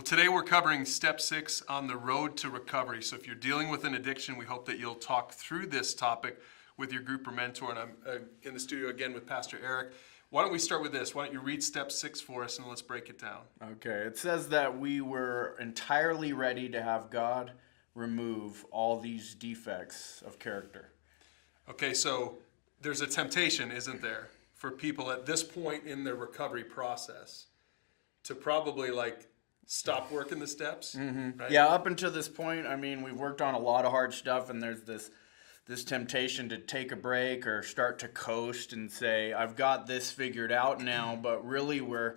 Well, today we're covering step 6 on the road to recovery. So if you're dealing with an addiction, we hope that you'll talk through this topic with your group or mentor. And I'm in the studio again with Pastor Eric. Why don't we start with this? Why don't you read step 6 for us and let's break it down. Okay, it says that we were entirely ready to have God remove all these defects of character. Okay, so there's a temptation, isn't there, for people at this point in their recovery process to probably stop working the steps. Mm-hmm. Right? Yeah, up until this point, I mean, we've worked on a lot of hard stuff, and there's this temptation to take a break or start to coast and say, I've got this figured out now, but really we're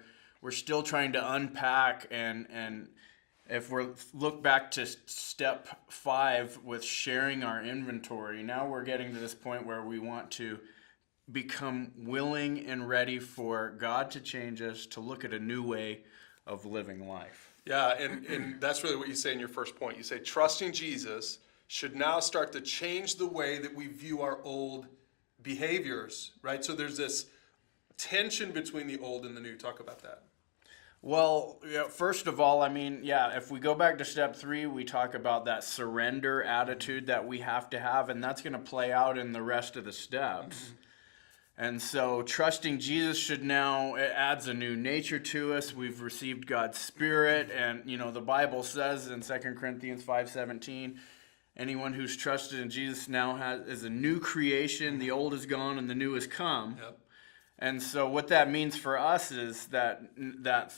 still trying to unpack, and if we look back to step 5 with sharing our inventory, now we're getting to this point where we want to become willing and ready for God to change us, to look at a new way of living life. Yeah, and that's really what you say in your first point. You say trusting Jesus should now start to change the way that we view our old behaviors, right? So there's this tension between the old and the new. Talk about that. Well, yeah, first of all, I mean, yeah, if we go back to step 3, we talk about that surrender attitude that we have to have, and that's going to play out in the rest of the steps. Mm-hmm. And so trusting Jesus should now, it adds a new nature to us. We've received God's Spirit, and, the Bible says in 2 Corinthians 5:17, anyone who's trusted in Jesus now is a new creation. The old is gone and the new has come. Yep. And so what that means for us is that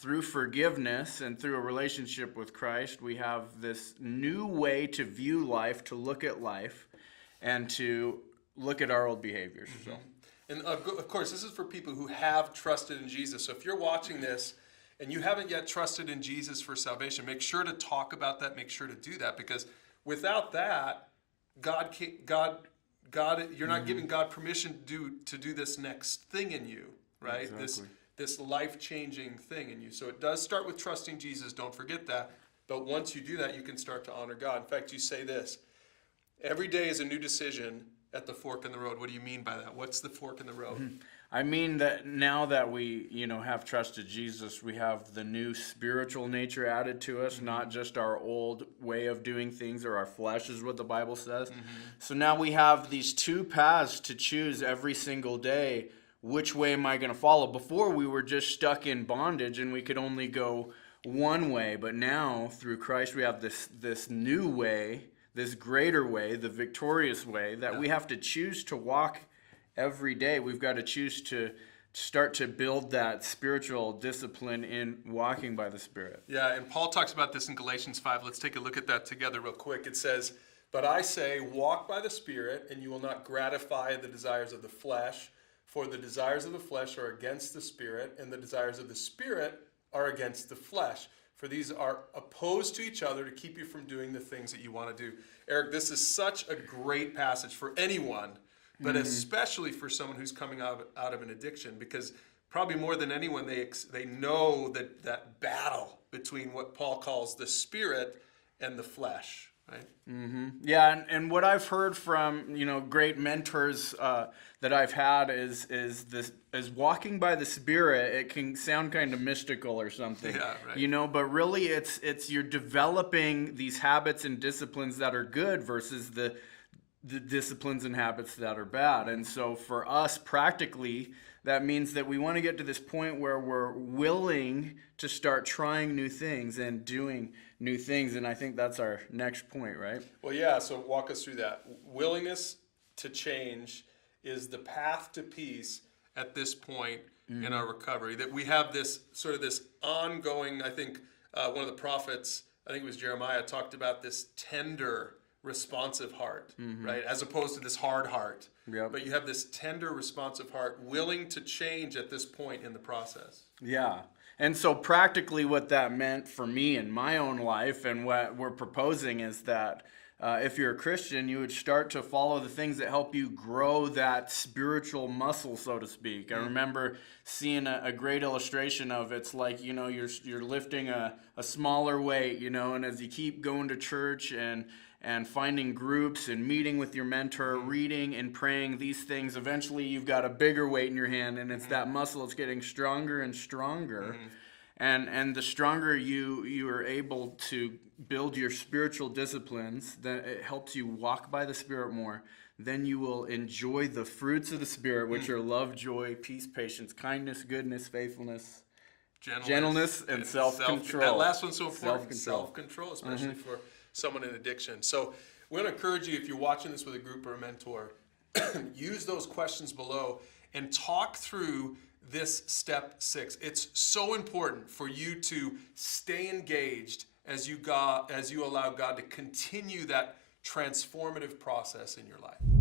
through forgiveness and through a relationship with Christ, we have this new way to view life, to look at life, and to look at our old behaviors. Mm-hmm. So. And of course, this is for people who have trusted in Jesus. So if you're watching this and you haven't yet trusted in Jesus for salvation, make sure to talk about that. Make sure to do that, because without that, you're not giving God permission to do this next thing in you, right? Exactly. This life-changing thing in you. So it does start with trusting Jesus. Don't forget that. But once you do that, you can start to honor God. In fact, you say this: every day is a new decision at the fork in the road. What do you mean by that? What's the fork in the road? Mm-hmm. I mean that now that we, have trusted Jesus, we have the new spiritual nature added to us, mm-hmm. not just our old way of doing things or our flesh is what the Bible says. Mm-hmm. So now we have these two paths to choose every single day. Which way am I going to follow? Before we were just stuck in bondage and we could only go one way. But now through Christ we have this new way, this greater way, the victorious way that we have to choose to walk every day. We've got to choose to start to build that spiritual discipline in walking by the Spirit. Yeah, and Paul talks about this in Galatians 5. Let's take a look at that together real quick. It says, "But I say, walk by the Spirit, and you will not gratify the desires of the flesh. For the desires of the flesh are against the Spirit, and the desires of the Spirit are against the flesh. For these are opposed to each other to keep you from doing the things that you want to do." Eric, this is such a great passage for anyone, but especially for someone who's coming out of an addiction, because probably more than anyone, they know that battle between what Paul calls the spirit and the flesh, right? Mm-hmm. Yeah, and what I've heard from great mentors that I've had is walking by the Spirit. It can sound kind of mystical or something, yeah, right. But really it's you're developing these habits and disciplines that are good versus the disciplines and habits that are bad. And so for us, practically, that means that we want to get to this point where we're willing to start trying new things and doing new things. And I think that's our next point, right? Well, yeah, so walk us through that. Willingness to change is the path to peace at this point in our recovery. That we have this sort of this ongoing, I think one of the prophets, I think it was Jeremiah, talked about this tender, responsive heart, right? As opposed to this hard heart. Yep. But you have this tender, responsive heart, willing to change at this point in the process. Yeah. And so practically what that meant for me in my own life, and what we're proposing, is that if you're a Christian, you would start to follow the things that help you grow that spiritual muscle, so to speak. I remember seeing a great illustration of it's like, you're lifting a smaller weight, and as you keep going to church and finding groups and meeting with your mentor, reading and praying these things, eventually you've got a bigger weight in your hand, and it's that muscle that's getting stronger and stronger. And the stronger you are able to build your spiritual disciplines, then it helps you walk by the Spirit more. Then you will enjoy the fruits of the Spirit, which are love, joy, peace, patience, kindness, goodness, faithfulness, gentleness, and self-control. That last one's so important. Self-control. Self-control, especially for someone in addiction. So we're going to encourage you, if you're watching this with a group or a mentor, use those questions below and talk through this step 6. It's so important for you to stay engaged as you allow God to continue that transformative process in your life.